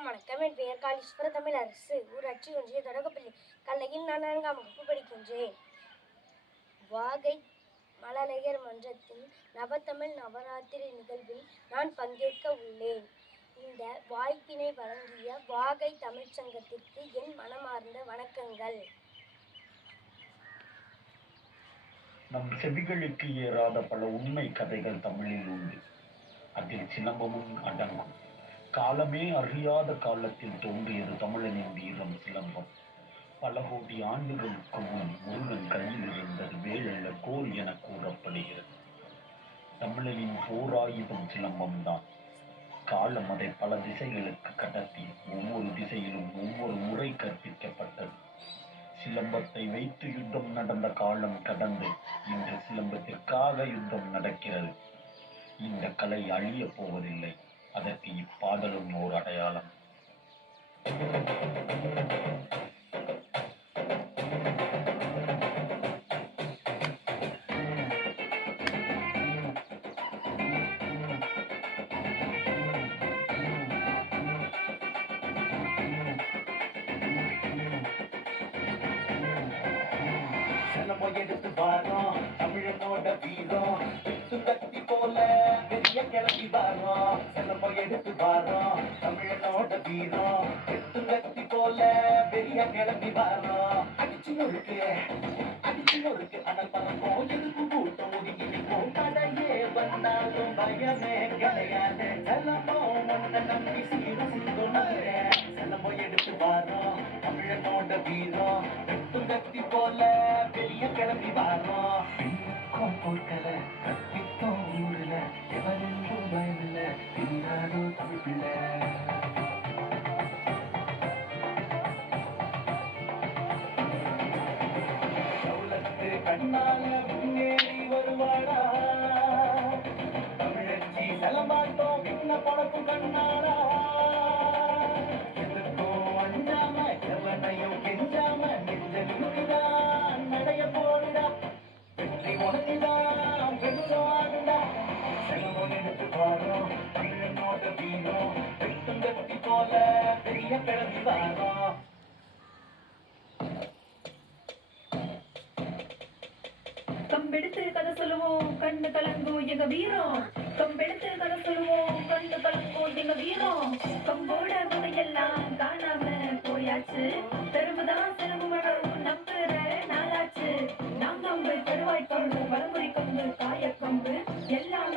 அனைவருக்கும் வணக்கம் என் பெயர் காளீஸ்வர தமிழ் அரசு ஊராட்சி ஒன்றிய தொடக்கப்பள்ளி கல்லையில் நான் நான்காம் வகுப்பு படிக்கின்றேன். வாகை மழலையர் மன்றத்தின் நவத்தமிழ் நவராத்திரி நிகழ்வில் நான் பங்கேற்க உள்ளேன். இந்த வாய்ப்பினை வழங்கிய வாகை தமிழ்ச்சங்கத்திற்கு என் மனமார்ந்த வணக்கங்கள். நம் செவிகளுக்கு ஏறாத பல உண்மை கதைகள் தமிழில் உண்டு. அதில் சிலம்பமும் அடங்கும். காலமே அறியாத காலத்தில் தோன்றியது தமிழனின் வீரம் சிலம்பம். பல கோடி ஆண்டுகளுக்கு முன் முருகன் கையில் இருந்தது வேலல்ல கோர் என கூறப்படுகிறது. தமிழனின் போராயுதம் சிலம்பம்தான். காலம் அதை பல திசைகளுக்கு கடத்தி ஒவ்வொரு திசையிலும் ஒவ்வொரு முறை கற்பிக்கப்பட்டது. சிலம்பத்தை வைத்து யுத்தம் நடந்த காலம் கடந்து இன்று சிலம்பத்திற்காக யுத்தம் நடக்கிறது. இந்த கலை அழியப் போவதில்லை. அதற்கு இப்பாடலும் ஓர் அடையாளம். சிலம்பம் எடுத்து வாரோம் தமிழனோட வீரம். வாரோம் சிலம்பம் எடுத்து வாரோம் தமிழனோட வீரம் எட்டு கத்தி போல பெரிய கிளம்பி வாரோம் அடிச்சு நொறுக்கு அடிச்சு நொறுக்கு அனல் பறக்கும் எதுக்கு கூட்டம் ஒதுங்கி நிற்கும். கடையே வந்தாலும் பயமே கிடையாது. சிலம்பம் ஒன்ன நம்பி சீரு சிந்துனாரு சிலம்பம் எடுத்து வாரோம் தமிழனோட வீரம் எட்டு கத்தி போல பெரிய கிளம்பி வாரோம் பெண்ணுக்கும் கற்பித்தோம் ஊரில். எவரென்றும் பயமில்ல பின்னாடோ தமிழ் கண்ணால முன்னேறி வருவாடா தமிழச்சி செலமாட்டோம் என்ன பழக்கும் கண்ணா கம்பெடுத்து கதை சொல்லுவோம் கண்ணு கலங்கும் எங்க வீரம் கம்பெடுத்து கதை சொல்லுவோம் கண்ணு கலங்கும் எங்க வீரம் கம்போட முதையெல்லாம் காணாம போயாச்சு. தெருவுதான் செலவு மடம் நம்புற நாளாச்சு. நாங்கம்பு தருவாய் கம்பு வலமுறை கம்பு காய கம்பு எல்லாம்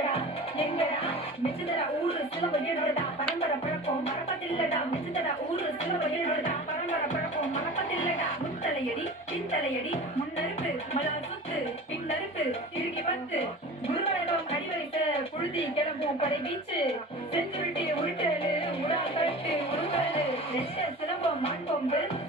எங்கடா எங்கடா மிச்சதடா ஊரு சில எடுடா பரம்பரை பழக்கம் மறப்பதில்லடா மிச்சதடா ஊரு சில எடுடா பரம்பரை பழக்கம் மறப்பதில்லடா முத்தலையடி பின்தலையடி முன்னறுப்பு மலர் சுத்து பின்னறுப்பு இறுகி பத்து. குருவரகம் அடிவரைத்த புழுதி கிளம்பும் படை வீச்சு. செஞ்சுருட்டி உருட்டு உருட்டலு உடா கட்டு உருவலு நெஞ்ச சிலம்பம் மான்பொம்பு பொம்பு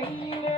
கையிலே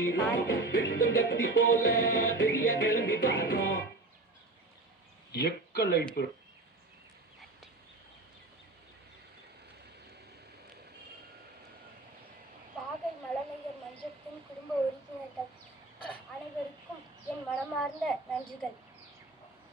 செய்வோம் வெட்டு கத்தி போல வெளிய கிளம்பி பாடுறோம் எக்கலைப்பு. நாகை மலநேயர் மன்றத்தின் குடும்ப உறுப்பினர்கள் அனைவருக்கும் என் மனமார்ந்த நன்றிகள்.